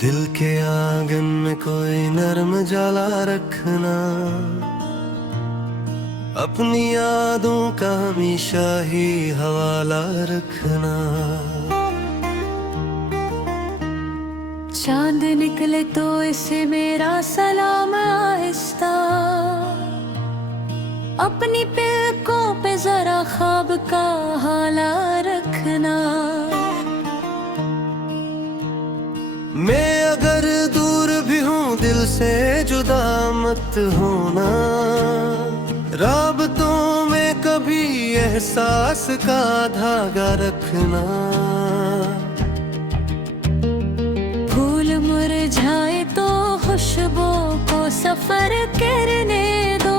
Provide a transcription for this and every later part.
दिल के आंगन में कोई नर्म जाला रखना, अपनी यादों का हमेशा ही हवाला रखना। चांद निकले तो इसे मेरा सलाम आहिस्ता, अपनी पलकों पे जरा ख्वाब का हाला रखना। मैं अगर दूर भी हूँ दिल से जुदा मत होना, राबतों में कभी एहसास का धागा रखना। फूल मुरझाए तो खुशबू को सफर करने दो,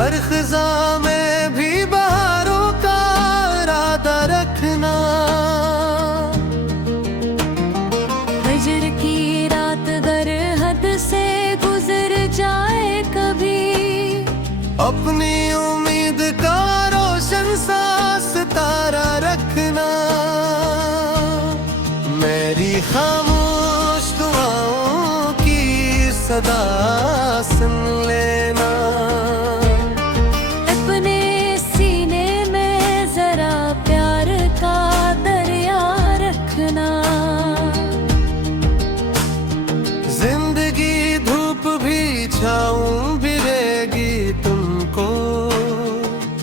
हर खिजा में भी बहारों का इरादा रखना। फजर की रात अगर हद से गुजर जाए कभी, अपनी उम्मीद का रोशन सा सितारा रखना। मेरी खामोश दुआओं की सदा सुन लेना, अपने सीने में जरा प्यार का दरिया रखना। जिंदगी धूप भी छाऊं भी देगी तुमको,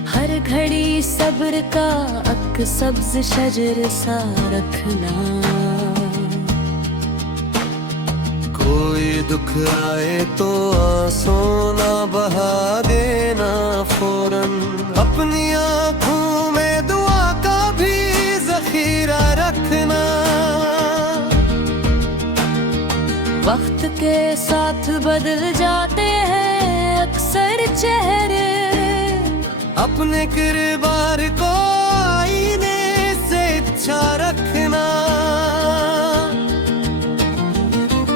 हर घड़ी सब्र का अक सब्ज शजर सा रखना। कोई दुख आए तो आंसू ना बहा देना फौरन, अपनी आँखों में दुआ का भी जखीरा रखना। वक्त के साथ बदल जाते हैं अक्सर चेहरे, अपने किरदार को आईने से अच्छा रखना।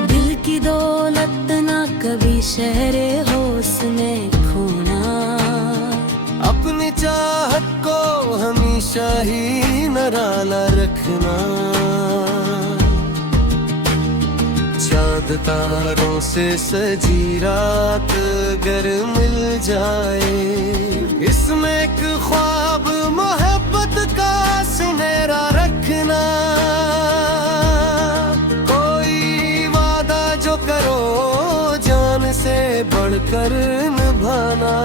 दिल की दौलत ना कभी शहरे होश में खोना, अपनी चाहत को हमेशा ही निराला रखना। चांद तारों से सजी रात अगर मिल जाए, इसमें एक ख्वाब मोहब्बत का सुनहरा रखना। कोई वादा जो करो जान से बढ़कर निभाना,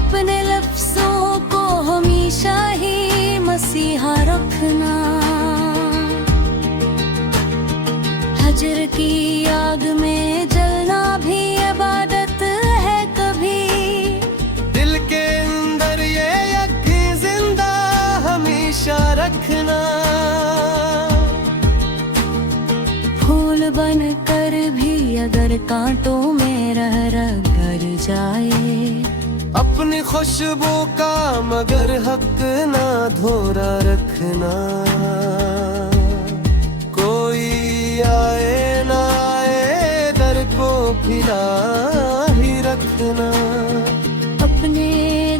अपने लफ्जों को हमेशा ही मसीहा रखना। हजर की आग में जलना भी इबादत है कभी, दिल के अंदर ये यज्ञ जिंदा हमेशा रखना। फूल बन कर भी अगर कांटों में रह कर जाए, अपनी खुशबू का मगर हक ना धोरा रखना। कोई आए ना आए दर को फिरा ही रखना। अपने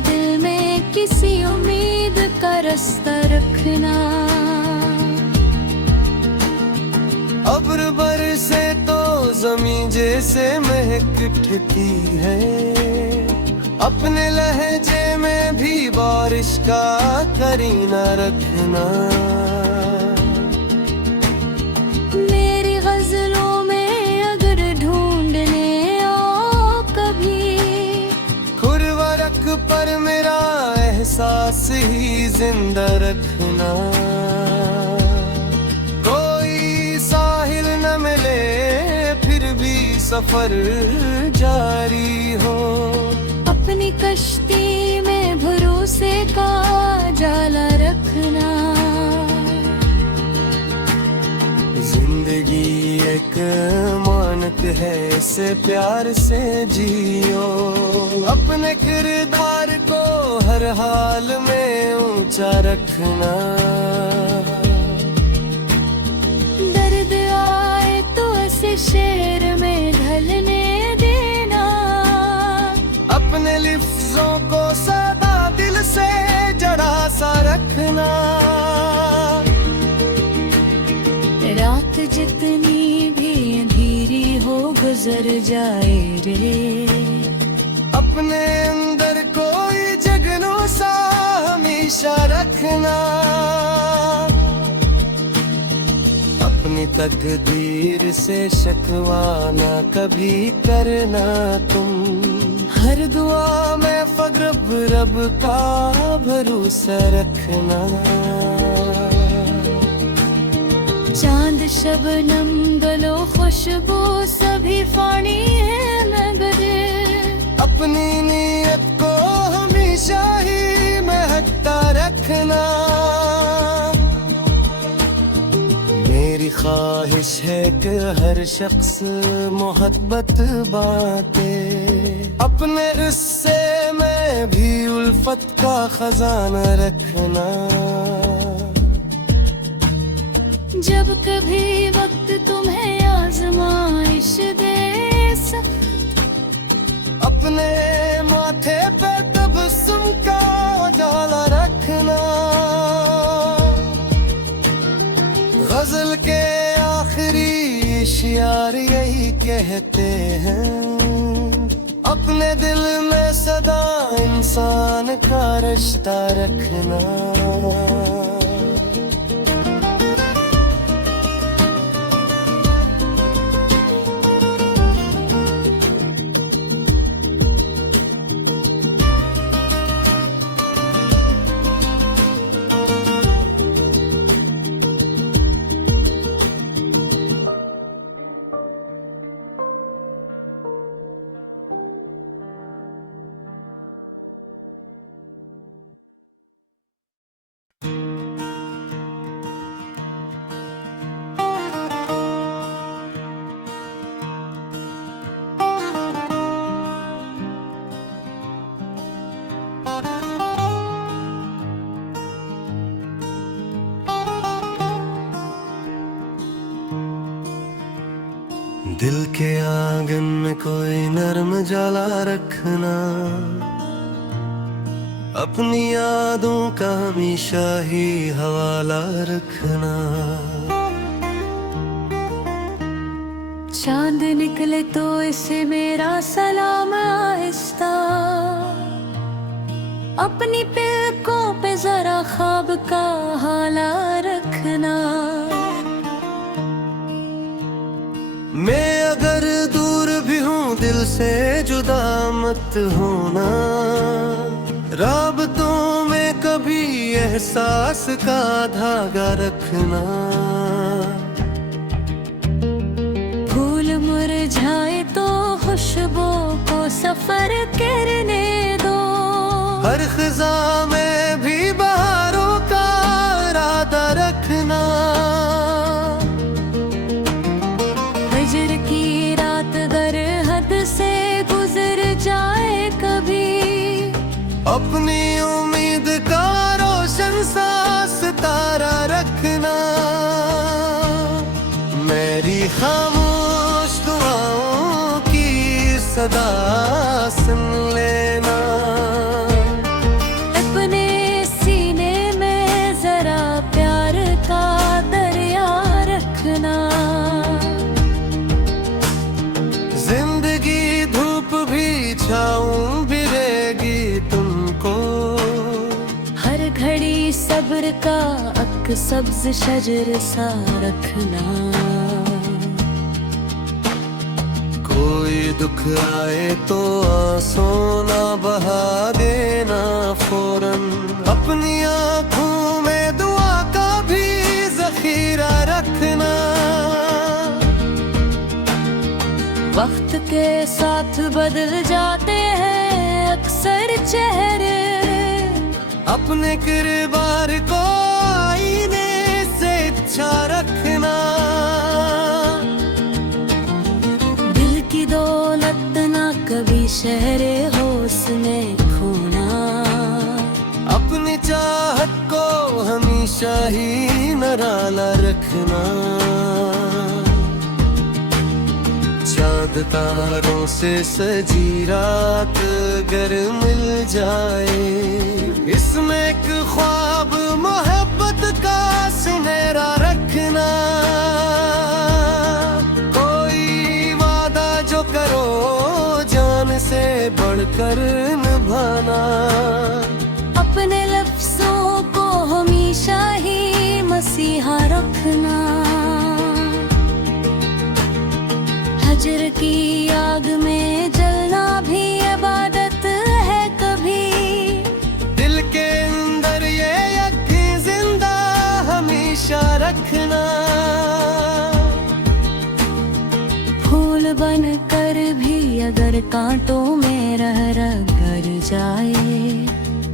दिल में किसी उम्मीद का रास्ता रखना। अब्र बरसे तो ज़मीं जैसे महक उठती है, अपने लहजे में भी बारिश का करीना रखना। मेरी गजलों में अगर ढूंढने आओ कभी, खुरवरक पर मेरा एहसास ही जिंदा रखना। कोई साहिल न मिले फिर भी सफर जारी हो, अपनी कश्ती में भरोसे का जाला रखना। जिंदगी एक मानक है, इसे प्यार से जियो, अपने किरदार को हर हाल में ऊंचा रखना। दर्द आए तो ऐसे शेर में ढलने देना, अपने लिफ्ज़ों को सदा दिल से जड़ा सा रखना। रात जितनी गुजर जाए रे। अपने अंदर कोई जगनू सा हमेशा रखना, अपनी तकदीर से शकवाना कभी करना तुम। हर दुआ में फग्रब रब का भरोसा रखना। चांद शबनम गलो खुशबू सभी फानी है मगर, अपनी नीयत को हमेशा ही महकता रखना। मेरी ख्वाहिश है कि हर शख्स मोहब्बत बांटे, अपने रिश्ते में भी उल्फत का खजाना रखना। जब कभी वक्त तुम्हें आजमाइश दे अपने माथे पे तबस्सुम का उजाला रखना। गजल के आखिरी इशारे यही कहते हैं, अपने दिल में सदा इंसान का रिश्ता रखना। दिल के आंगन में कोई नर्म जला रखना, अपनी यादों का हमेशा ही हवाला रखना। चांद निकले तो इसे मेरा सलाम आहिस्ता, अपनी पलकों पे जरा ख्वाब का हाला रखना। मैं अगर दूर भी हूँ दिल से जुदा मत होना, राबतों में कभी एहसास का धागा रखना। फूल मुरझाए तो खुशबू को सफर करने दो, हर खिजा में भी बहारों का इरादा रखना। फजर की रात अगर हद से गुजर जाए कभी, अपनी उम्मीद का रोशन सा सितारा रखना। मेरी खामोश दुआओं की सदा सुन लेना, अपने सीने में जरा प्यार का दरिया रखना। जिंदगी धूप भी छाऊं भी रहेगी तुमको, हर घड़ी सब्र का अक सब्ज शजर सा रखना। कोई दुख आए तो आंसू ना बहा देना फौरन, अपनी आँखों में दुआ का भी जखीरा रखना। वक्त के साथ बदल जाते हैं अक्सर चेहरे, अपने किरदार को आईने से अच्छा रखना। दिल की दौलत ना कभी शहरे होश में खोना, अपनी चाहत को हमेशा ही निराला रखना। चांद तारों से सजी रात अगर मिल जाए, इसमें एक ख्वाब मोहब्बत का सुनहरा रखना। कोई वादा लफ्जों को हमेशा ही मसीहा रखना। हजर की आग में जलना भी इबादत है कभी। दिल के अंदर ये यकीन जिंदा हमेशा रखना। फूल बन कर भी अगर कांटों में रह कर जाए,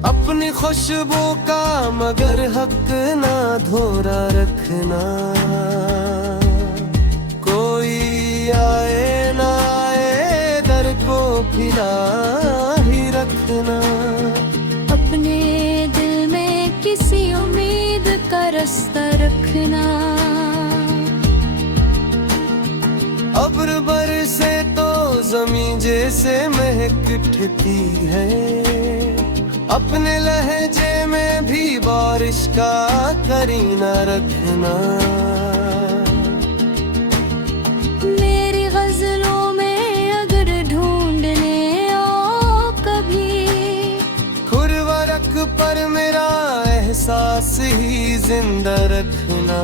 अपनी खुशबू का मगर हक ना धोरा रखना। कोई आए ना आए दर को फिरा ही रखना। अपने दिल में किसी उम्मीद का रास्ता रखना। अब्र बरसे तो ज़मीं जैसे महक उठती है। अपने लहजे में भी बारिश का करीना रखना। मेरी गजलों में अगर ढूंढने आओ कभी, खुरवरक पर मेरा एहसास ही जिंदा रखना।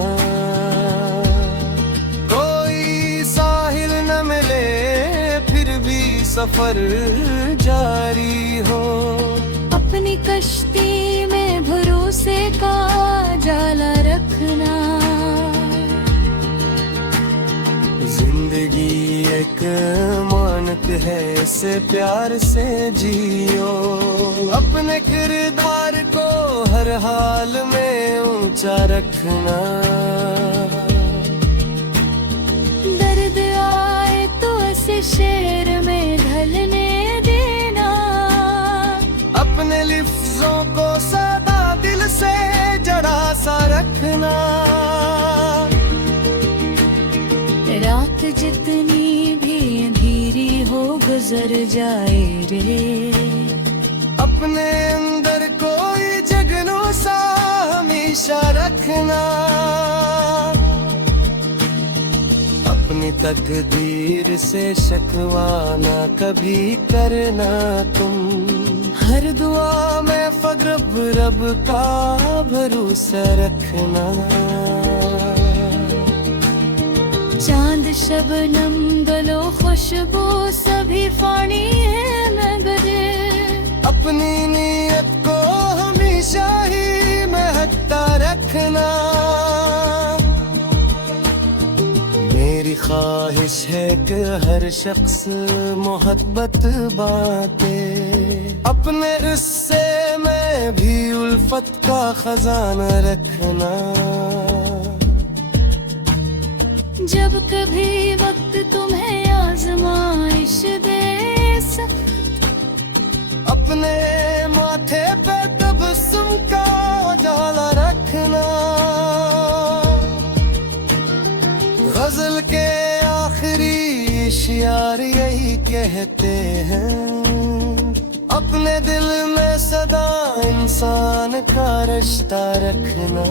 कोई साहिल न मिले फिर भी सफर जारी हो। अपनी कश्ती में भरोसे का जाला रखना। जिंदगी एक मानक है, इसे प्यार से जियो। अपने किरदार को हर हाल में ऊंचा रखना। दर्द आए तो ऐसे शेर में ढलने देना। अपने लफ्जों को सदा दिल से जड़ा सा रखना। रात जितनी भी अंधेरी हो गुजर जाए रे, अपने अंदर कोई जगनू सा हमेशा रखना। अपनी तकदीर से शकवाना कभी करना तुम। हर दुआ में फरब रब का भरोसा रखना। चांद शबनम गलो खुशबू सभी फानी है मगर, अपनी नीयत को हमेशा ही महकता रखना। मेरी ख्वाहिश है कि हर शख्स मोहब्बत बांटे। अपने रिश्ते में भी उल्फत का खजाना रखना। जब कभी वक्त तुम्हें आजमाइश दे अपने माथे पे तबस्सुम का उजाला रखना। गजल के आखिरी शियार यही कहते हैं, अपने दिल में सदा इंसान का रिश्ता रखना।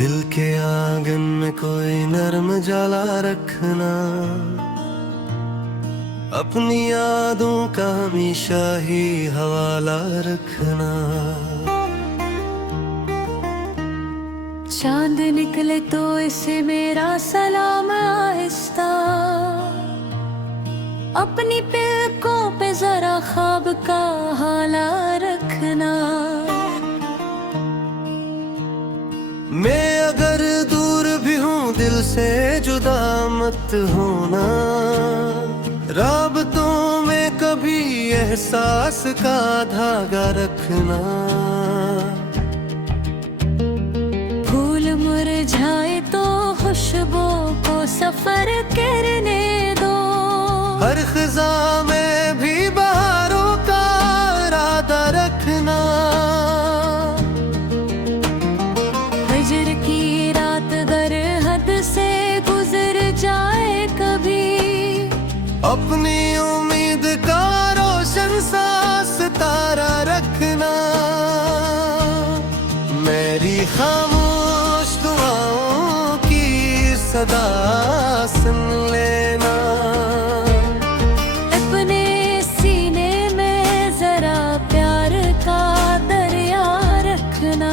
दिल के आंगन में कोई नर्म जाला रखना। अपनी यादों का हमेशा ही हवाला रखना। चांद निकले तो इसे मेरा सलाम आहिस्ता। अपनी पलकों पे जरा ख्वाब का हाला रखना। मैं अगर दूर भी हूँ दिल से जुदा मत होना। राबतों में कभी एहसास का धागा रखना, फूल मुरझाए तो खुशबू को सफर करने दो। हर खिजा में भी बहारों का इरादा रखना, फजर की रात अगर हद से गुजर जाए कभी, अपनी उम्मीद का रोशन सा सितारा रखना। मेरी खामोश दुआओं की सदा सुन लेना, अपने सीने में जरा प्यार का दरिया रखना।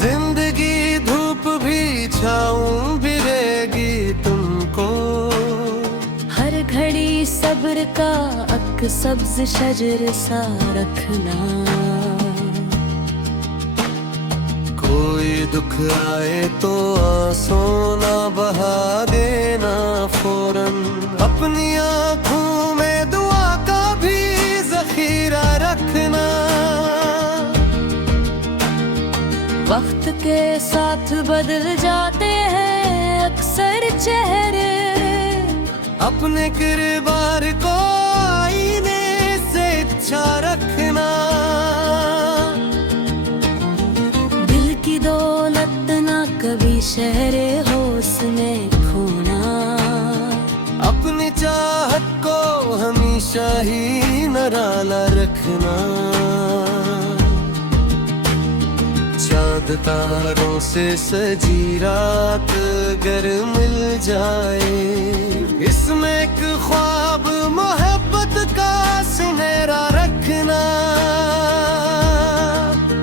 जिंदगी धूप भी छाऊं भी रहेगी तुमको, हर घड़ी सब्र का अक सब्ज शजर सा रखना। कोई दुख आए तो आंसू ना बहा देना फौरन, अपनी आँखों में दुआ का भी जखीरा रखना। वक्त के साथ बदल जाते हैं अक्सर चेहरे, अपने किरदार को आईने से अच्छा रखना। दिल की दौलत ना कभी शहरे होश में खोना, अपनी चाहत को हमेशा ही निराला रखना। चांद तारों से सजी रात अगर मिल जाए, इसमें एक ख्वाब मोहब्बत का सुनहरा रखना।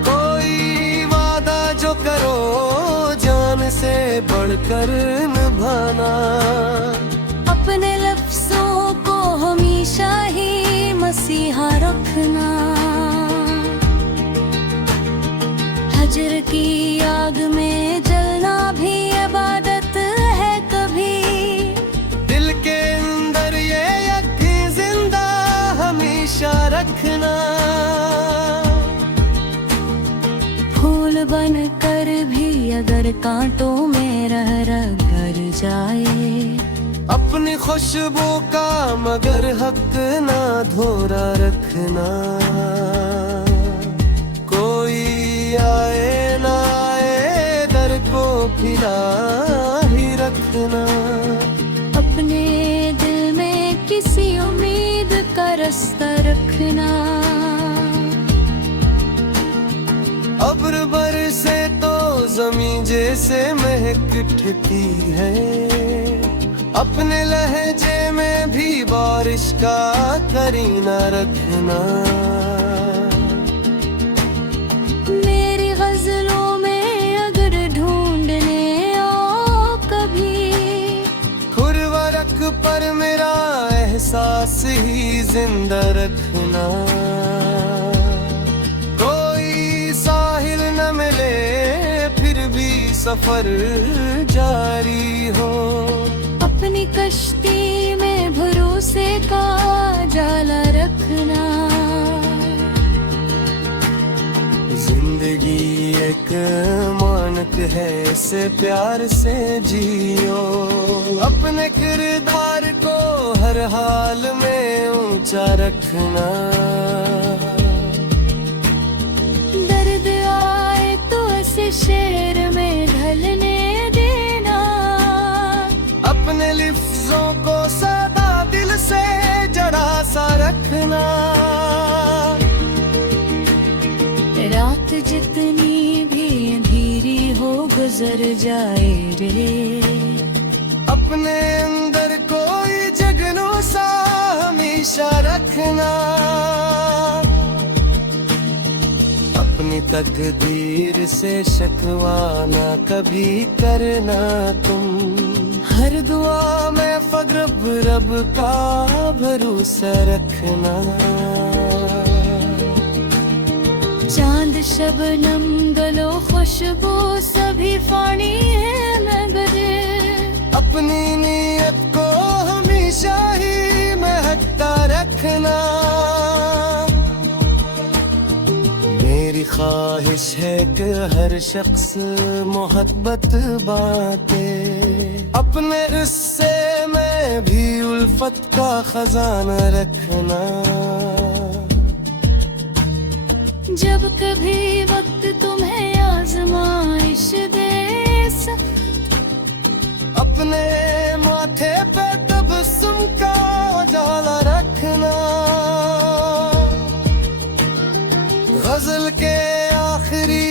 कोई वादा जो करो जान से बढ़कर निभाना, अपने लफ्जों को हमेशा ही मसीहा रखना। हजर की आग में जलना भी इबादत है कभी, दिल के अंदर ये अग्नि जिंदा हमेशा रखना। फूल बन कर भी अगर कांटों में रह कर जाए, अपनी खुशबू का मगर हक ना धोरा रखना। कोई आए ना आए दर को फिरा ही रखना, अपने दिल में किसी उम्मीद का रास्ता रखना। अब्र बरसे तो ज़मीं जैसे महक उठती है, अपने लहजे में भी बारिश का करीना रखना। मेरी गजलों में अगर ढूंढने आओ कभी, खुरवरक पर मेरा एहसास ही जिंदा रखना। कोई साहिल न मिले फिर भी सफर जारी हो, अपनी कश्ती में भरोसे का जाला रखना। जिंदगी एक मानक है, इसे प्यार से जियो, अपने किरदार को हर हाल में ऊंचा रखना। दर्द आए तो ऐसे शेर में ढलने देना, अपने लिफ्ज़ों को सदा दिल से जड़ा सा रखना। रात जितनी भी अंधेरी हो गुजर जाए रे, अपने अंदर कोई जगनू सा हमेशा रखना। अपनी तकदीर से शकवा ना कभी करना तुम, हर दुआ में फग्रब रब का भरोसा रखना। चांद शबनम गलो खुशबू सभी फानी है मगर, अपनी नीयत को हमेशा ही महकता रखना। मेरी ख्वाहिश है कि हर शख्स मोहब्बत बांटे, अपने हिस्से में भी उल्फत का खजाना रखना। जब कभी वक्त तुम्हें आजमाइश दे अपने माथे पे तबस्सुम का उजाला रखना। गजल के आखिरी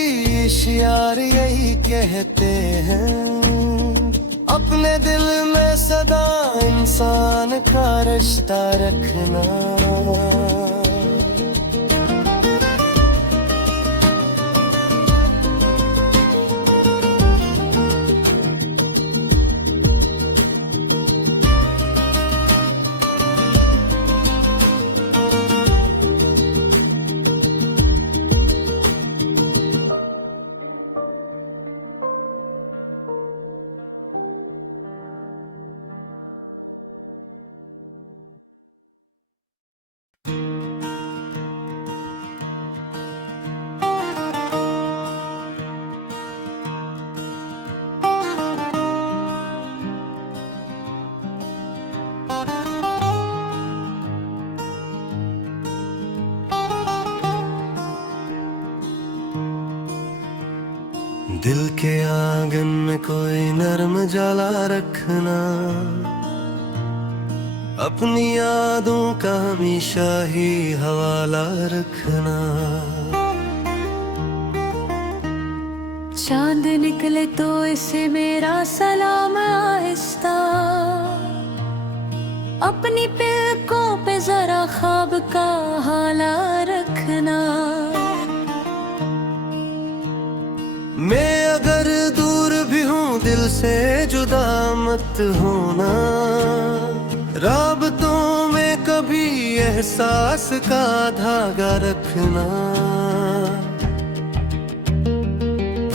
इशार यही कहते हैं, अपने दिल में सदा इंसान का रिश्ता रखना। दिल के आंगन में कोई नर्म जला रखना, अपनी यादों का हमेशा ही हवाला रखना। चांद निकले तो इसे मेरा सलाम आहिस्ता, अपनी पलकों पे जरा ख्वाब का हाला रखना। मैं अगर दूर भी हूँ दिल से जुदा मत होना, राबतों में कभी एहसास का धागा रखना।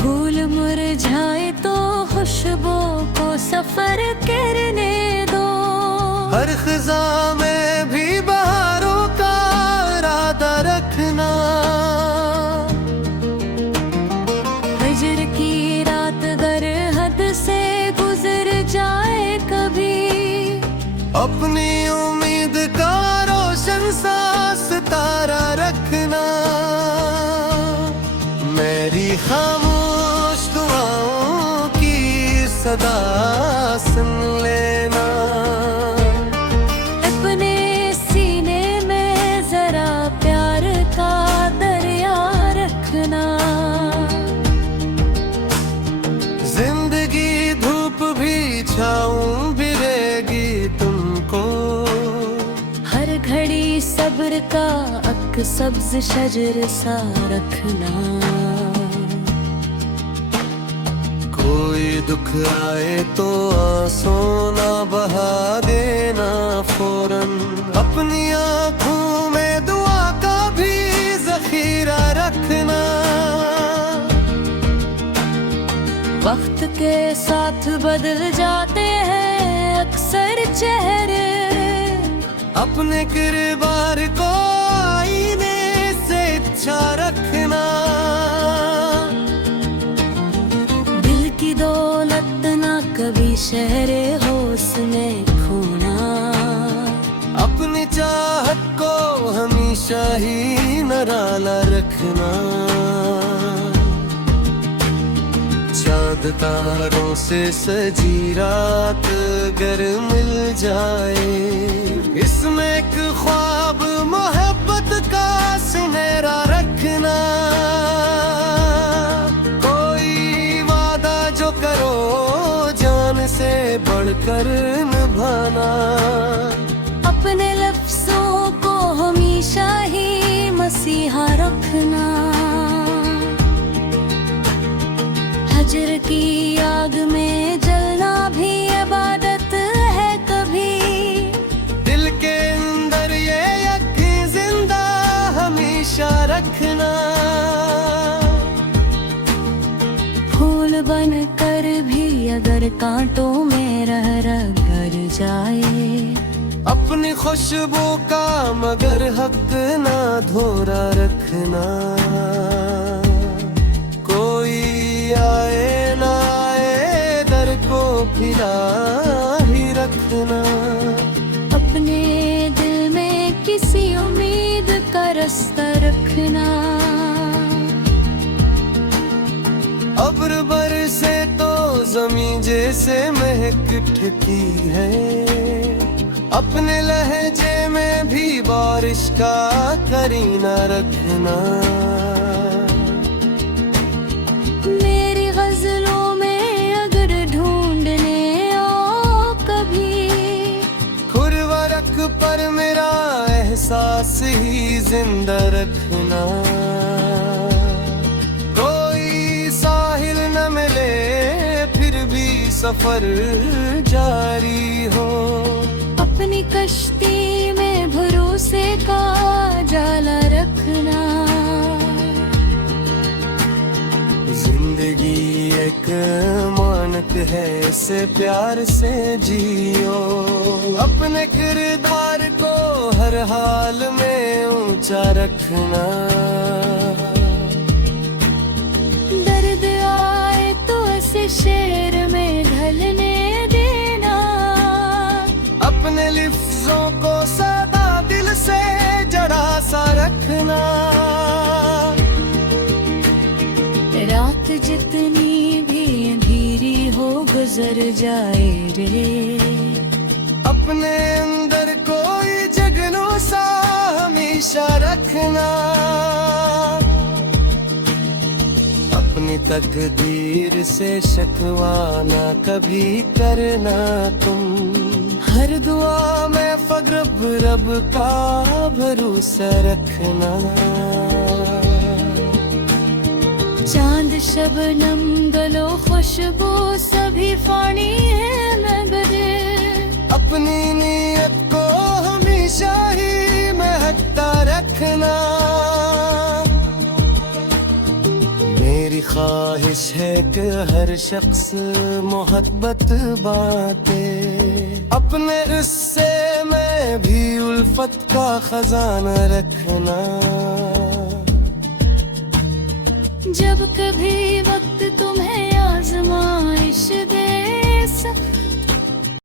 फूल मुरझाए तो खुशबू को सफर करने दो, हर खिजा में भी बहारों का इरादा रखना। फजर की रात अगर हद से गुजर जाए कभी, अपनी उम्मीद का रोशन सा सितारा रखना। मेरी खामोश दुआओं की सदा सुन लेना, अपने सीने में जरा प्यार का दरिया रखना। जिंदगी धूप भी छाऊं भी देगी तुमको, हर घड़ी सब्र का अक सब्ज शजर सा रखना। कोई दुख आए तो आंसू ना बहा देना फौरन, अपनी आंखों में दुआ का भी जखीरा रखना। वक्त के साथ बदल जाते हैं अक्सर चेहरे, अपने किरदार को आईने से इच्छा रखना। दिल की दौलत ना कभी शहरे होश में खोना, अपनी चाहत को हमेशा ही निराला रखना। चांद तारों से सजी रात अगर मिल जाए, इसमें एक ख्वाब मोहब्बत का सुनहरा रखना। कोई वादा जो करो जान से बढ़कर निभाना, अपने लफ्जों को हमेशा ही मसीहा रखना। हजर की आग में जलना भी इबादत है कभी, दिल के अंदर ये यकीन जिंदा हमेशा रखना। फूल बन कर भी अगर कांटों में रह कर जाए। अपनी खुशबू का मगर हक ना धोरा रखना, कोई आए ना आए दर को फिरा ही रखना। अपने दिल में किसी उम्मीद का रास्ता रखना। अब्र बरसे तो जमीन जैसे महक उठती है, अपने लहजे में भी बारिश का करीना रखना। मेरी गजलों में अगर ढूंढने आओ कभी, खुरवरक पर मेरा एहसास ही जिंदा रखना। कोई साहिल न मिले फिर भी सफर जारी हो, अपनी कश्ती में भरोसे का जाला रखना। जिंदगी एक मानक है, इसे प्यार से जियो। अपने किरदार को हर हाल में ऊंचा रखना। दर्द आए तो ऐसे शेर में ढलने देना। अपने लिफ्ज़ों को सदा दिल से जड़ा सा रखना। रात जितनी भी अंधेरी हो गुजर जाए रे, अपने अंदर कोई जगनू सा हमेशा रखना। अपनी तकदीर से शकवाना कभी करना तुम, हर दुआ में फक्र रब का भरोसा रखना। चांद शबनम गलो खुशबू सभी फानी है मगर, अपनी नीयत को हमेशा ही महकता रखना। मेरी ख्वाहिश है कि हर शख्स मोहब्बत बांटे, अपने रिश्ते में भी उल्फत का खजाना रखना। जब कभी वक्त तुम्हें याद